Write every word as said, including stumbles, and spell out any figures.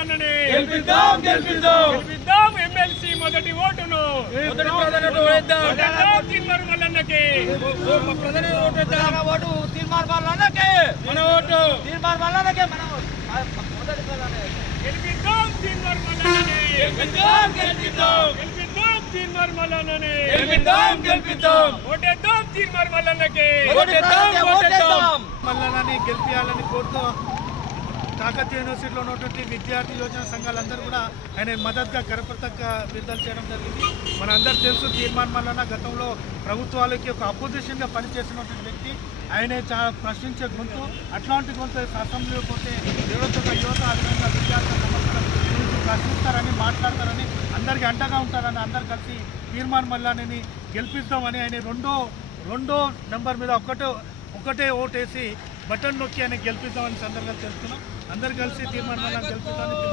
మల్లన్నని గెలిపిద్దాం గెలిపిద్దాం గెలిపిద్దాం ఎమ్మెల్సీ మొదటి ఓటును మొదటి ప్రధాని వేద్దాం తీర్మార్ మల్లన్నకి ప్రధాని ఓటు వేద్దాం ఓటు తీర్మార్ మల్లన్నకి మన ఓటు తీర్మార్ మల్లన్నకి మన మొదటి ప్రధాని గెలిపిద్దాం తీర్మార్ మల్లన్నని గెలిపిద్దాం గెలిపిద్దాం గెలిపిద్దాం తీర్మార్ మల్లన్నని గెలిపిద్దాం గెలిపిద్దాం ఓటేద్దాం తీర్మార్ మల్లన్నకి ఓటేద్దాం ఓటేద్దాం మల్లన్నని గెలిపించాలని కోరుతూ కాకతీయ యూనివర్సిటీలో ఉన్నటువంటి విద్యార్థి యోజన సంఘాలందరూ కూడా ఆయన మద్దతుగా కరపత్రక విడుదల చేయడం జరిగింది. మన అందరూ తెలుసు తీర్మాన్ మల్లన్న గతంలో ప్రభుత్వాలకి ఒక అపోజిషన్గా పనిచేస్తున్నటువంటి వ్యక్తి. ఆయనే చాలా ప్రశ్నించే గొంతు. అట్లాంటి గొంతు అసెంబ్లీలో పోతే యువత యువత అధికంగా విద్యార్థుల సమస్యల గురించి ప్రశ్నిస్తారని మాట్లాడతారని అందరికీ అండగా ఉంటారని అందరు కలిసి తీర్మాన్ మల్లన్నని గెలిపిస్తామని ఆయన రెండో రెండో నెంబర్ మీద ఒకటే ఒకటే ఓటేసి బటన్ నొక్కి ఆయన గెలిపిద్దామని సందర్భంగా తెలుస్తున్నాం. అందరు కలిసి తీర్మానం గెలుపుతామని